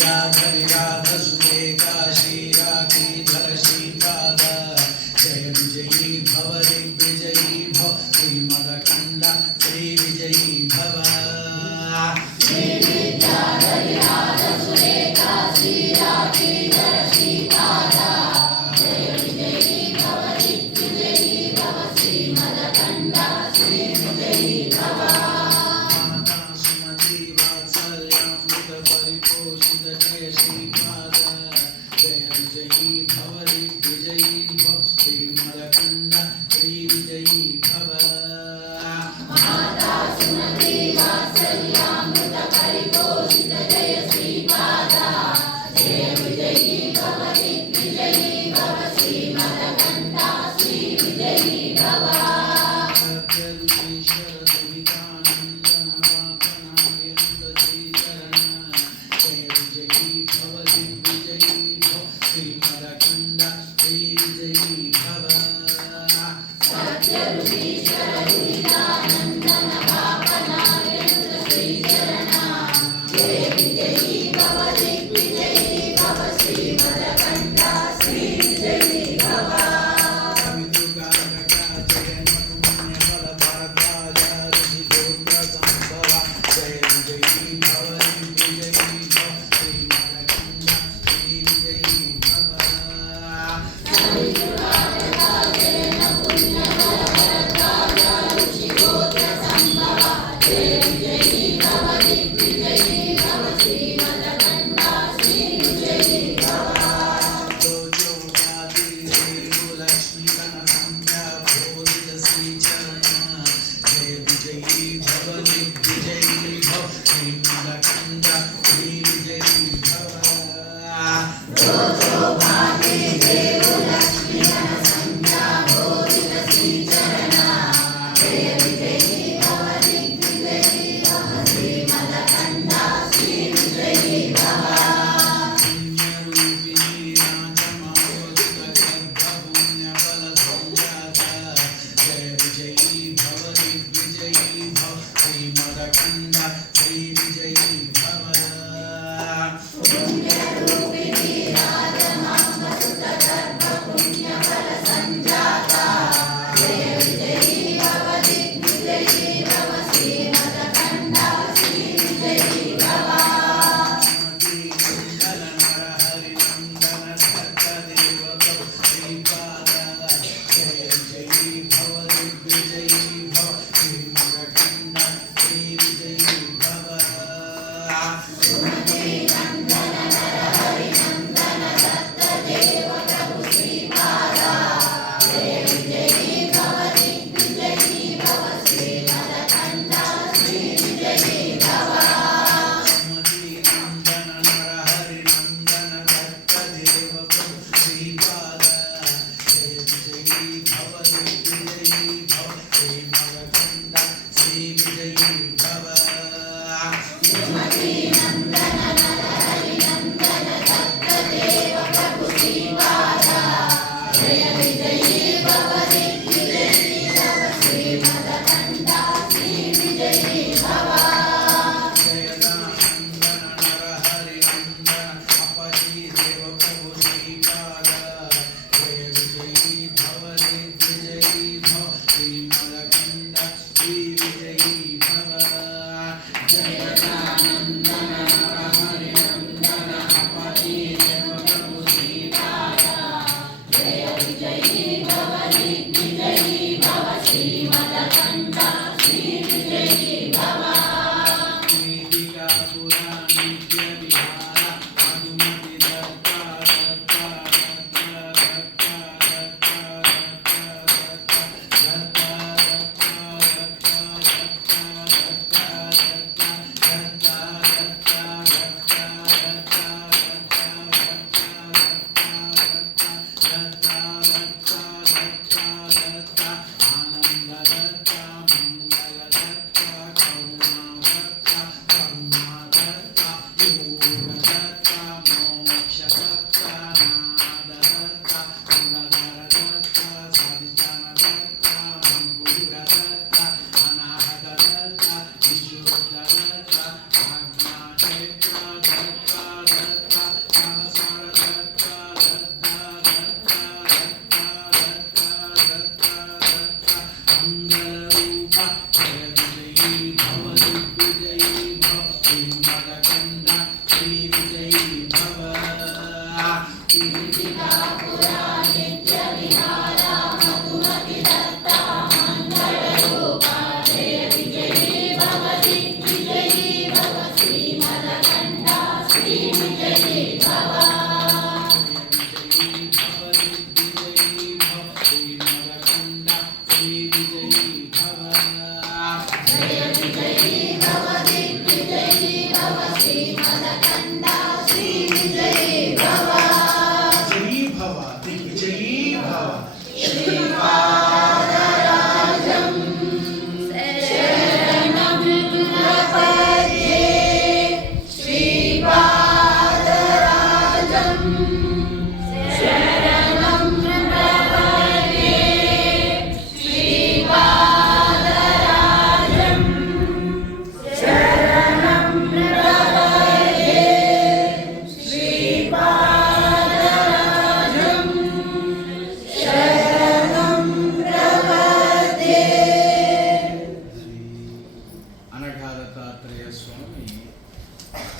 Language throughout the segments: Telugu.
विद्याधरी राधा सुरेखा श्रीराखीधर श्रीपाद जय विजयी भव दिग्विजयी भव श्रीमदखंड श्री विजयी भव श्री विद्याधरी राधा सुरेखा श्रीराखीधर श्रीपाद जय विजयी भव दिग्विजयी भव श्रीमदखंड श्री विजयी भव जय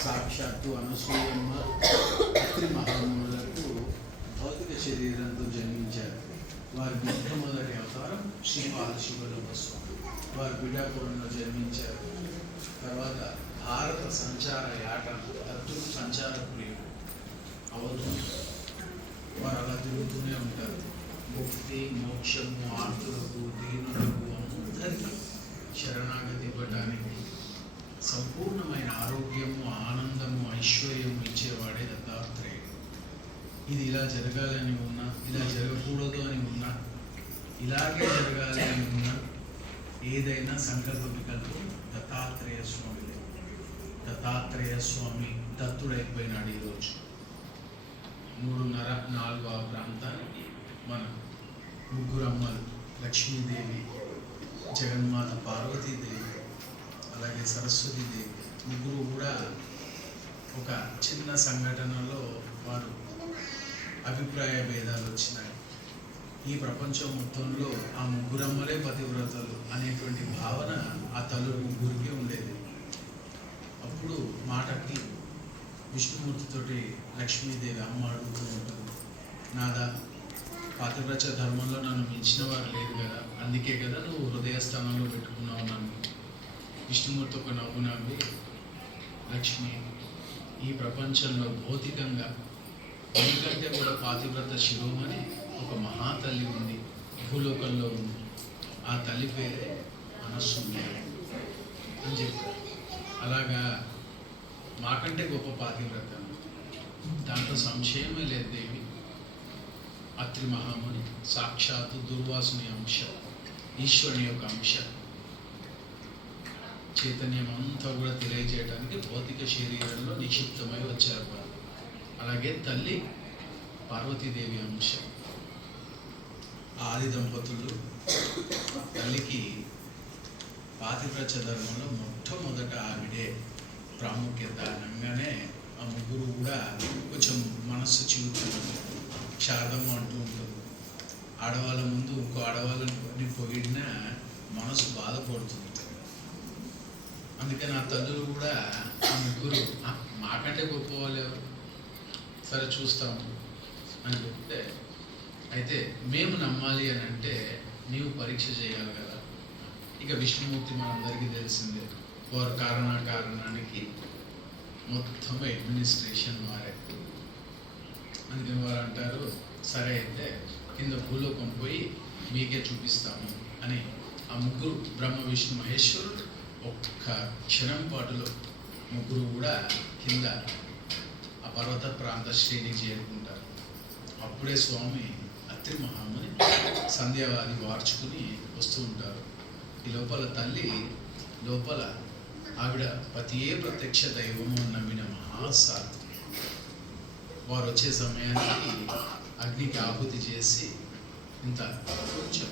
సాక్షాత్తు అనసూయమ్మ అత్రి మహామునులకు భౌతిక శరీరంతో జన్మించారు. వారి మొట్టమొదటి అవతారం శ్రీపాద శివలోక స్వామి. వారు బిడాపురంలో జన్మించారు. తర్వాత భారత సంచార యాటన తత్తులు సంచార ప్రియులు అవధులు. వారు అలా తిరుగుతూనే ఉంటారు. ముక్తి మోక్షము ఆర్తులకు దీనులకు అందరికీ శరణాగతి ఇవ్వడానికి సంపూర్ణమైన ఆరోగ్యము ఆనందము ఐశ్వర్యము ఇచ్చేవాడే దత్తాత్రేయుడు. ఇది ఇలా జరగాలని ఉన్నా, ఇలా జరగకూడదు అని ఉన్నా, ఇలాగే జరగాలి అని ఉన్నా, ఏదైనా సంకల్ప వికల్పం దత్తాత్రేయ స్వామిదే. దత్తాత్రేయ స్వామి దత్తుడైపోయినాడు. ఈరోజు 3:30-4 ప్రాంతానికి మన ముగ్గురు అమ్మలు లక్ష్మీదేవి, జగన్మాత పార్వతీదేవి, అలాగే సరస్వతీదేవి ముగ్గురు కూడా ఒక చిన్న సంఘటనలో వారు అభిప్రాయ భేదాలు వచ్చినాయి. ఈ ప్రపంచం మొత్తంలో ఆ ముగ్గురమ్మలే పతివ్రతలు అనేటువంటి భావన ఆ తల్లులు ముగ్గురికి ఉండేది. అప్పుడు మాటకి విష్ణుమూర్తితోటి లక్ష్మీదేవి అమ్మ అడుగుతూ ఉంటుంది, నాదా పాతివ్రత ధర్మంలో నన్ను మించిన వారు లేరు కదా, అందుకే కదా నువ్వు హృదయ స్థానంలో పెట్టుకున్నావు నన్ను. విష్ణుమూర్తి ఒక నవ్వు నవ్వి, లక్ష్మి, ఈ ప్రపంచంలో భౌతికంగా ఎందుకంటే కూడా పాతివ్రత శిరోమణి ఒక మహాతల్లి ఉంది, భూలోకంలో ఉంది. ఆ తల్లి పేరే అనసూయ అని చెప్పారు. అలాగా మాకంటే గొప్ప పాతివ్రత, దాంట్లో సంశయమే లేదు. దేవి అత్రి మహాముని సాక్షాత్తు దుర్వాసుని అంశ, ఈశ్వరుని యొక్క అంశ. చైతన్యం అంతా కూడా తెలియజేయడానికి భౌతిక శరీరంలో నిక్షిప్తమై వచ్చారు వారు. అలాగే తల్లి పార్వతీదేవి అంశ. ఆది దంపతులు తల్లికి పాతివ్రత ధర్మంలో మొట్టమొదట ఆవిడే ప్రాముఖ్యత అనగానే ఆ ముగ్గురు కూడా కొంచెం మనస్సు చివుతుంది. శారదమ్మ అంటూ ఉంటుంది, ఆడవాళ్ళ ముందు ఇంకో ఆడవాళ్ళని పొగిడినా మనసు బాధపడుతుంది. అందుకని ఆ తల్లులు కూడా ఆ ముగ్గురు మాకంటే గొప్ప వాళ్ళు ఎవరు, సరే చూస్తాము అని చెప్తే, అయితే మేము నమ్మాలి అని అంటే నీవు పరీక్ష చేయాలి కదా. ఇక విష్ణుమూర్తి మనందరికీ తెలిసిందే, వారు కారణానికి మొత్తం అడ్మినిస్ట్రేషన్ వారే. అందుకని వారు అంటారు, సరే అయితే కింద భూలోకం పోయి మీకే చూపిస్తాము అని ఆ ముగ్గురు బ్రహ్మ విష్ణు మహేశ్వరుడు ఒక్క క్షణం పాటులో ముగ్గురు కూడా కింద ఆ పర్వత ప్రాంత శ్రేణికి చేరుకుంటారు. అప్పుడే స్వామి అత్రి మహాముని సంధ్యావాది వార్చుకుని వస్తూ ఉంటారు. ఈ లోపల తల్లి లోపల ఆవిడ పతియే ప్రత్యక్ష దైవము నమ్మిన మహాసాధు. వారు వచ్చే సమయానికి అగ్నికి ఆహుతి చేసి ఇంత కొంచెం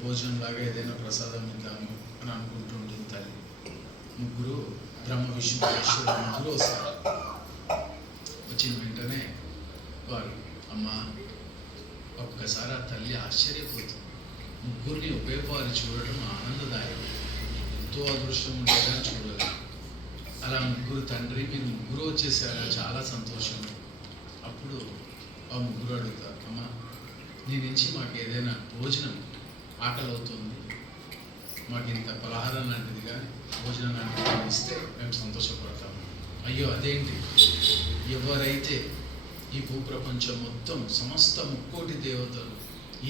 భోజనంలాగా ఏదైనా ప్రసాదం ఇద్దాము అని అనుకుంటుంటుంది తల్లి. ముగ్గురు బ్రహ్మ విష్ణు మహేశ్వరుడు ముగ్గురు వస్తారు. వచ్చిన వెంటనే వారు అమ్మ, ఒక్కసారి ఆ తల్లి ఆశ్చర్యపోతుంది. ముగ్గురిని ఒకేసారి చూడటం ఆనందదాయకం, ఎంతో అదృష్టం ఉండేదని చూడలేదు. అలా ముగ్గురు తండ్రి మీరు ముగ్గురు వచ్చేసారా, చాలా సంతోషం. అప్పుడు ఆ ముగ్గురు అడుగుతారు, అమ్మ నీ నుంచి మాకు ఏదైనా భోజనం ఆకలి అవుతుంది, మాకు ఇంత పలహారం లాంటిది కానీ భోజనం లాంటిది ఇస్తే మేము సంతోషపడతాము. అయ్యో అదేంటి, ఎవరైతే ఈ భూప్రపంచం మొత్తం సమస్త ముక్కోటి దేవతలు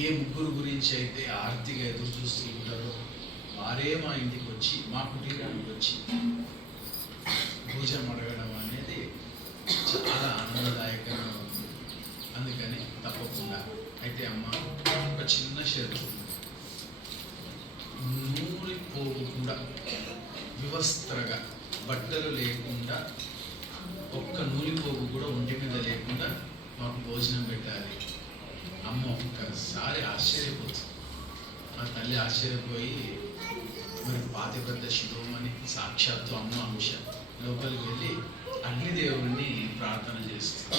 ఏ ముగ్గురు గురించి అయితే ఆర్తిగా ఎదురు చూస్తూ ఉంటారో వారే మా ఇంటికి వచ్చి మా కుటీరానికి వచ్చి భోజనం అడగడం అనేది చాలా ఆనందదాయకంగా ఉంది. అందుకని తప్పకుండా అయితే అమ్మ ఒక చిన్న షరతు, నూనె పోగు కూడా వివస్త్రగా బట్టలు లేకుండా, ఒక్క నూనె పోగు కూడా ఒంటి మీద లేకుండా మాకు భోజనం పెట్టాలి. అమ్మ ఒక్కసారి ఆశ్చర్యపోతుంది. మా తల్లి ఆశ్చర్యపోయి మరి పాతివ్రత శిరోమణి సాక్షాత్తు అమ్మ అంశ లోపలికి వెళ్ళి అగ్నిదేవుడిని ప్రార్థన చేస్తుంది.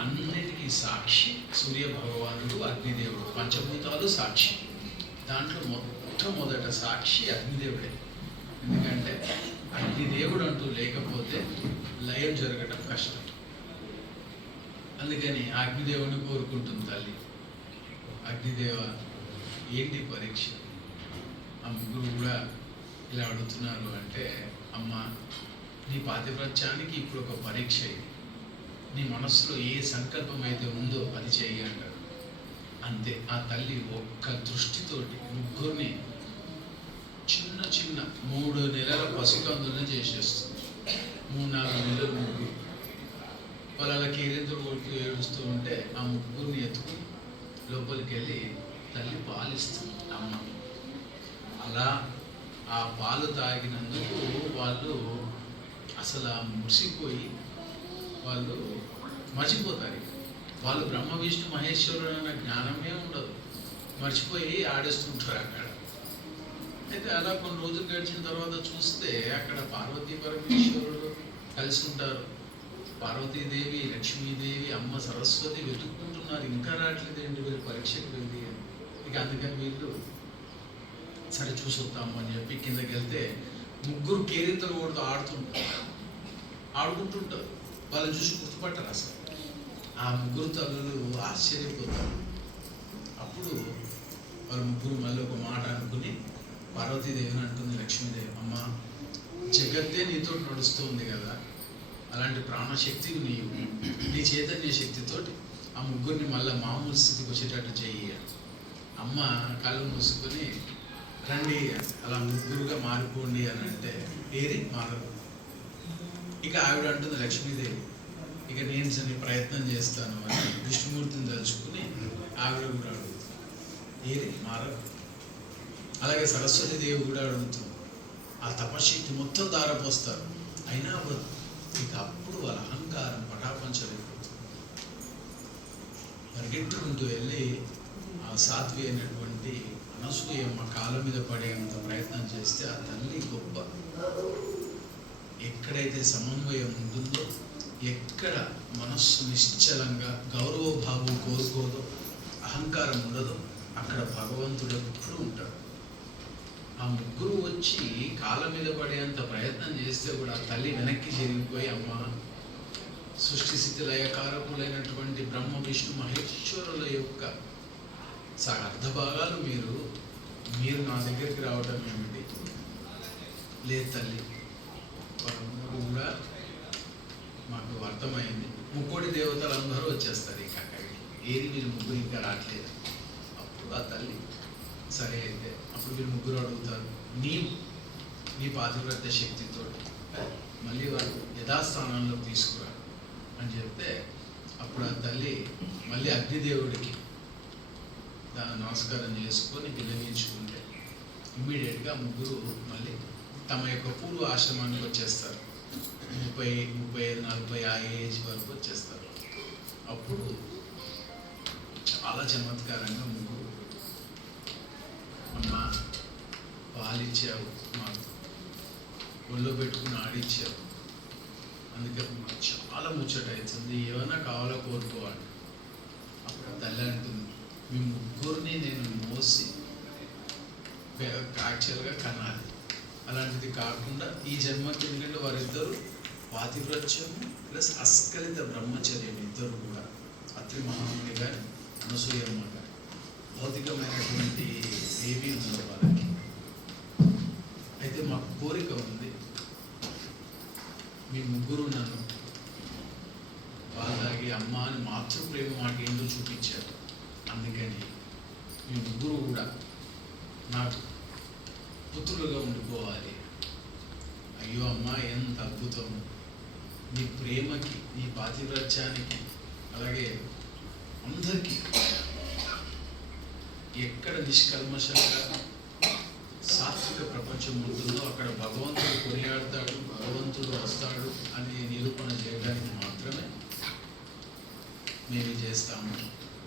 అన్నిటికీ సాక్షి సూర్య భగవానుడు, అగ్నిదేవుడు, పంచభూతాలు సాక్షి. దాంట్లో మొట్టమొదట సాక్షి అగ్నిదేవుడే. ఎందుకంటే అగ్నిదేవుడు అంటూ లేకపోతే నయం జరగడం కష్టం. అందుకని అగ్నిదేవుని కోరుకుంటుంది తల్లి. అగ్నిదేవ, ఏంటి పరీక్ష? ఆ ముగ్గురు కూడా ఇలా అడుగుతున్నారు అంటే, అమ్మ, నీ పాతివ్రత్యానికి ఇప్పుడు ఒక పరీక్ష ఇది. నీ మనస్సులో ఏ సంకల్పం అయితే ఉందో అది చెయ్యి అంటారు. అంతే. ఆ తల్లి ఒక్క దృష్టితోటి ముగ్గురిని చిన్న చిన్న 3 నెలల పసికందులను చేసేస్తుంది. 3-4 నెలలు ముగ్గురు వాళ్ళ కేరింతలు కొడుతూ ఏడుస్తూ ఉంటే ఆ ముగ్గురిని ఎత్తుకుని లోపలికి వెళ్ళి తల్లి పాలిస్తుంది అమ్మ. అలా ఆ పాలు తాగినందుకు వాళ్ళు అసలు మురిసిపోయి వాళ్ళు మర్చిపోతారు. వాళ్ళు బ్రహ్మ విష్ణు మహేశ్వరుడు అన్న జ్ఞానమే ఉండదు, మర్చిపోయి ఆడేస్తుంటారు అక్కడ. అయితే అలా కొన్ని రోజులు గడిచిన తర్వాత చూస్తే అక్కడ పార్వతీ పరమేశ్వరుడు కలిసి ఉంటారు. పార్వతీదేవి, లక్ష్మీదేవి, అమ్మ సరస్వతి వెతుక్కుంటున్నారు. ఇంకా రావట్లేదు ఏంటి వీళ్ళు పరీక్షకు వెళ్ళి. ఇక అందుకని వీళ్ళు సరే చూసొద్దాము అని చెప్పి కిందకి వెళ్తే ముగ్గురు కేరింతలు కొడుతూ ఆడుకుంటుంటారు. వాళ్ళని చూసి గుర్తుపట్టారు అసలు. ఆ ముగ్గురు తల్లులు ఆశ్చర్యపోతారు. అప్పుడు వాళ్ళు ముగ్గురు మళ్ళీ ఒక మాట అనుకుని పార్వతీదేవిని అంటుంది లక్ష్మీదేవి, అమ్మ, జగత్తే నీతో నడుస్తుంది కదా, అలాంటి ప్రాణశక్తిని నీవు నీ చైతన్య శక్తితోటి ఆ ముగ్గురిని మళ్ళీ మామూలు స్థితికి వచ్చేటట్టు చెయ్యి. అమ్మ కళ్ళు మూసుకొని రండి, అలా ముగ్గురుగా మారిపోండి అని అంటే ఏది మారదు. ఇక ఆవిడ అంటుంది లక్ష్మీదేవి, ఇక నేను ప్రయత్నం చేస్తాను అని విష్ణుమూర్తిని తలుచుకుని ఆవిడ కూడా అడుగుతుంది, ఏది మారదు. అలాగే సరస్వతీదేవి కూడా అడుగుతుంది. ఆ తపశక్తి మొత్తం దారపోస్తారు, అయినా అవ్వదు. ఇక అప్పుడు వాళ్ళ అహంకారం పటాపంచలైపోతుంది. పరిగెట్టుకుంటూ వెళ్ళి ఆ సాధ్వి అయినటువంటి అనసూయమ్మ కాళ్ళ మీద పడేంత ప్రయత్నం చేస్తే ఆ తల్లి గొప్ప. ఎక్కడైతే సమన్వయం ఉంటుందో, ఎక్కడ మనస్సు నిశ్చలంగా గౌరవభావం కోరుకోదో, అహంకారం ఉండదో, అక్కడ భగవంతుడు ఎప్పుడు ఉంటాడు. ఆ ముగ్గురు వచ్చి కాళ్ళ మీద పడేంత ప్రయత్నం చేస్తే కూడా ఆ తల్లి వెనక్కి జరిగిపోయి, అమ్మ, సృష్టి స్థితి లయకారకులైనటువంటి బ్రహ్మ విష్ణు మహేశ్వరుల యొక్క అర్ధభాగాలు మీరు నా దగ్గరికి రావడం ఏమిటి? లేదు తల్లి, కూడా మాకు అర్థమైంది. ముక్కోటి దేవతలు అందరూ వచ్చేస్తారు ఇక అక్కడికి. ఏది వీళ్ళు ముగ్గురు ఇంకా రావట్లేదు. అప్పుడు ఆ తల్లి సరే అయితే అప్పుడు వీళ్ళు ముగ్గురు అడుగుతారు, నీ పాతివ్రత్య శక్తితో మళ్ళీ వాళ్ళు యథాస్థానంలో తీసుకురా అని చెప్తే అప్పుడు ఆ తల్లి మళ్ళీ అగ్నిదేవుడికి నమస్కారం చేసుకొని విన్నవించుకుంటే ఇమ్మీడియట్గా ముగ్గురు మళ్ళీ తమ యొక్క పూర్వ ఆశ్రమానికి వచ్చేస్తారు. 30-35-40 ఆ ఏజ్ వరకు వచ్చేస్తారు. అప్పుడు చాలా చమత్కారంగా ముగ్గురు, అమ్మ, పాలిచ్చావు, మాకు ఒళ్ళో పెట్టుకుని ఆడిచ్చావు, అందుకే మాకు చాలా ముచ్చట అవుతుంది, ఏమైనా కావాలో కోరుకోవాలి. అప్పుడు తల్లి అంటుంది, మీ ముగ్గురిని నేను మోసి యాక్చువల్గా కనాలి. అలాంటిది కాకుండా ఈ జన్మకి, ఎందుకంటే వారిద్దరు పాతివ్రత్యము ప్లస్ అస్కలిత బ్రహ్మచర్యం, ఇద్దరు కూడా అత్రి మహాముని గారి, అనసూయమ్మ గారి, భౌతికమైనటువంటి ఏమీ ఉండదు వాళ్ళకి. అయితే మాకు కోరిక ఉంది, మీ ముగ్గురు నన్ను వాళ్ళకి అమ్మ అని మాతృప్రేమ మాకేంటో చూపించారు. అందుకని మీ ముగ్గురు కూడా నాకు పుత్రులుగా ఉండిపోవాలి. అయ్యో అమ్మ, ఎంత అద్భుతం! నీ ప్రేమకి, నీ పాతివ్రత్యానికి, అలాగే అందరికీ ఎక్కడ నిష్కల్మషంగా సాత్విక ప్రపంచం ఉంటుందో అక్కడ భగవంతుడు కొనియాడతాడు, భగవంతుడు వస్తాడు అని నిరూపణ చేయడానికి మాత్రమే మేము చేస్తాము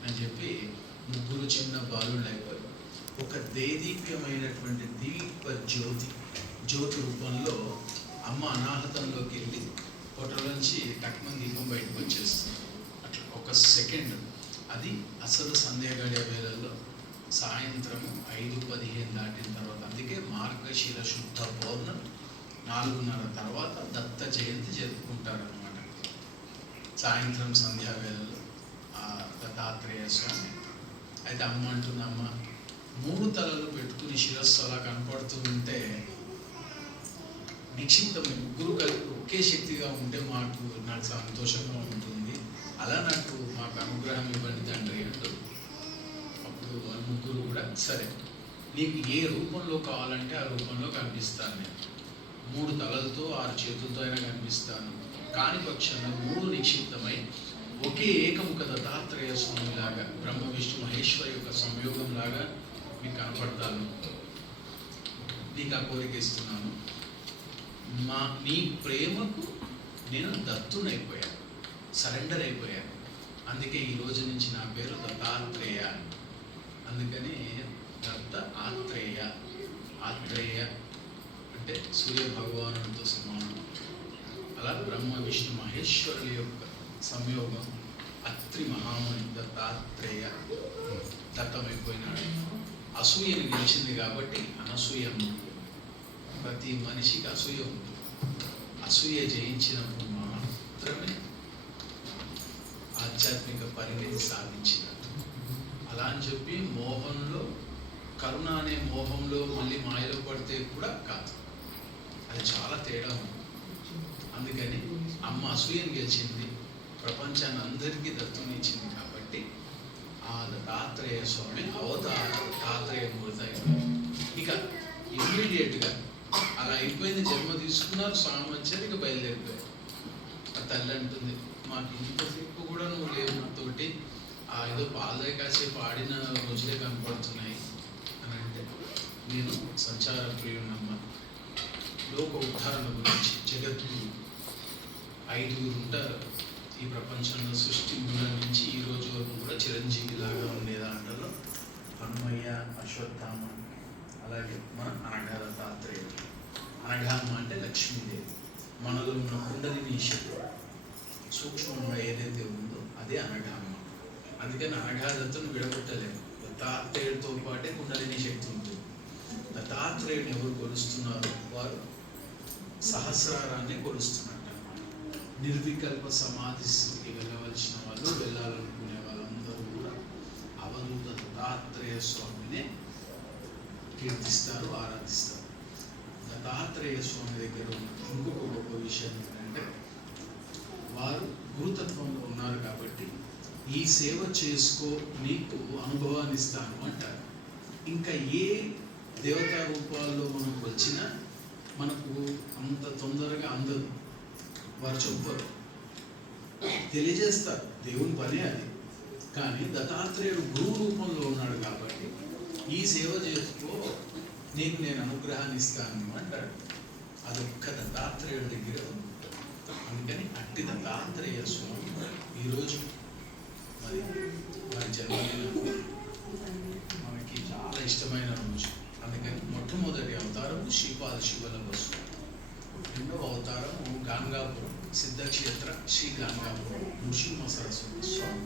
అని చెప్పి ముగ్గురు చిన్న బాలుళ్ళు అయిపోయి ఒక దేదీప్యమైనటువంటి దీప జ్యోతి రూపంలో అమ్మ అనాహతంలోకి వెళ్ళి పొట్టలోంచి టక్మన్ దీపం బయటకు వచ్చేస్తుంది. అట్లా ఒక సెకండ్. అది అసలు సంధ్యాగడియ వేళల్లో సాయంత్రం 5:15 దాటిన తర్వాత. అందుకే మార్గశిర శుద్ధ పౌర్ణమి 4:30 తర్వాత దత్త జయంతి జరుపుకుంటారన్నమాట. సాయంత్రం సంధ్యావేళలో ఆ దత్తాత్రేయ స్వామి. అయితే అమ్మ అంటుంది, అమ్మ 3 తలలు పెట్టుకుని శిరస్సు అలా కనపడుతూ ఉంటే నిక్షిప్తమై 3 కలిపి ఒకే శక్తిగా ఉంటే నాకు సంతోషంగా ఉంటుంది. అలా మాకు అనుగ్రహం ఇవ్వండి తండ్రి అంటూ. అప్పుడు వాళ్ళు 3 కూడా సరే, నీకు ఏ రూపంలో కావాలంటే ఆ రూపంలో కనిపిస్తాను. నేను 3 తలలతో 6 చేతులతో అయినా కనిపిస్తాను. కాని పక్షంలో 3 నిక్షిప్తమై ఒకే ఏకముఖ దత్తాత్రేయ స్వామి లాగా, బ్రహ్మ విష్ణు మహేశ్వర యొక్క సంయోగం లాగా మీకు కనపడతాను. నీకు ఆ కోరిక ఇస్తున్నాను. నీ ప్రేమకు నేను దత్తునైపోయాను, సరెండర్ అయిపోయాను. అందుకే ఈ రోజు నుంచి నా పేరు దత్తాత్రేయ. అందుకని దత్త ఆత్రేయ. ఆత్రేయ అంటే సూర్య భగవానుడితో సమానం. అలా బ్రహ్మ విష్ణు మహేశ్వరుల యొక్క సంయోగం. అత్రి మహాముని దత్తాత్రేయ దత్తమైపోయినాడు. అసూయను గెలిచింది కాబట్టి అనసూయ. ప్రతి మనిషికి అసూయ ఉంటుంది. అసూయ జయించినప్పుడు మాత్రమే ఆధ్యాత్మిక పరిణితి సాధించినట్టు. అలా అని చెప్పి మోహంలో, కరుణ అనే మోహంలో మళ్ళీ మాయలో పడితే కూడా కాదు. అది చాలా తేడా ఉంది. అందుకని అమ్మ అసూయను గెలిచింది, ప్రపంచాన్ని అందరికీ దత్తునిచ్చింది కాబట్టి ఆ దత్తాత్రేయ స్వామి అవతార దత్తాత్రేయ మూర్తి అయిపోయింది. ఇక ఇమ్మీడియట్గా అలా అయిపోయింది. జన్మ తీసుకున్నారు, స్వామి వచ్చారు, ఇక బయలుదేరిపోయారు. ఆ తల్లి అంటుంది, మాకు ఇంతసేపు కూడా నువ్వు లేవు నాతోటి, ఏదో పాలే కాసేపు ఆడిన రోజులే కనపడుతున్నాయి అని అంటే, నేను సంచార ప్రియునమ్మ. లోక ఉద్ధారణ గురించి జగద్గురు 5 ఉంటారు ఈ ప్రపంచంలో. సృష్టి మూలం నుంచి ఈ రోజు వరకు కూడా చిరంజీవి లాగా ఉండే దాంట్లో హనుమయ్య, అశ్వత్థామ, అలాగే మన అనఘా దత్తాత్రేయుడు. అనఘామ్మ అంటే లక్ష్మీదేవి. మనలో ఉన్న కుండలిని శక్తి సూక్ష్మంగా ఏదైతే ఉందో అదే అనఘామ్మ. అందుకని అనఘా దత్తును విడగొట్టలేదు. దత్తాత్రేయుడితో పాటే కుండలిని శక్తి ఉంటుంది. దత్తాత్రేయుడిని ఎవరు కొలుస్తున్నారు? వారు సహస్రారాన్ని కొలుస్తున్నట్టు. నిర్వికల్ప సమాధి స్థితికి వెళ్ళవలసిన వాళ్ళు, వెళ్ళాలనుకునే వాళ్ళందరూ కూడా అవధూత దత్తాత్రేయ స్వామిని కీర్తిస్తారు, ఆరాధిస్తారు. దత్తాత్రేయ స్వామి దగ్గర ఉన్న ఇంకొక గొప్ప విషయం ఏంటంటే, వారు గురుతత్వంలో ఉన్నారు కాబట్టి ఈ సేవ చేసుకో, నీకు అనుభవాన్ని ఇస్తాను అంటారు. ఇంకా ఏ దేవతా రూపాల్లో మనం వచ్చినా మనకు అంత తొందరగా అందదు. వారు చెప్పరు, తెలియజేస్తారు, దేవుని పనే అది. కానీ దత్తాత్రేయుడు గురువు రూపంలో ఉన్నాడు కాబట్టి ఈ సేవ చేసుకో, నీకు నేను అనుగ్రహాన్ని ఇస్తాను అంటాడు. అదొక్క దత్తాత్రేయుడి దగ్గర ఉంది. అందుకని అట్టి దత్తాత్రేయ స్వామి ఈరోజు మరి వారి జన్మదినం మనకి చాలా ఇష్టమైన రోజు. అందుకని మొట్టమొదటి అవతారం శ్రీపాద శివల బస్సు, 2వ అవతారం గాంగాపురం సిద్ధక్షేత్ర శ్రీ గాంగాపురం నృసింహ సరస్వతి స్వామి.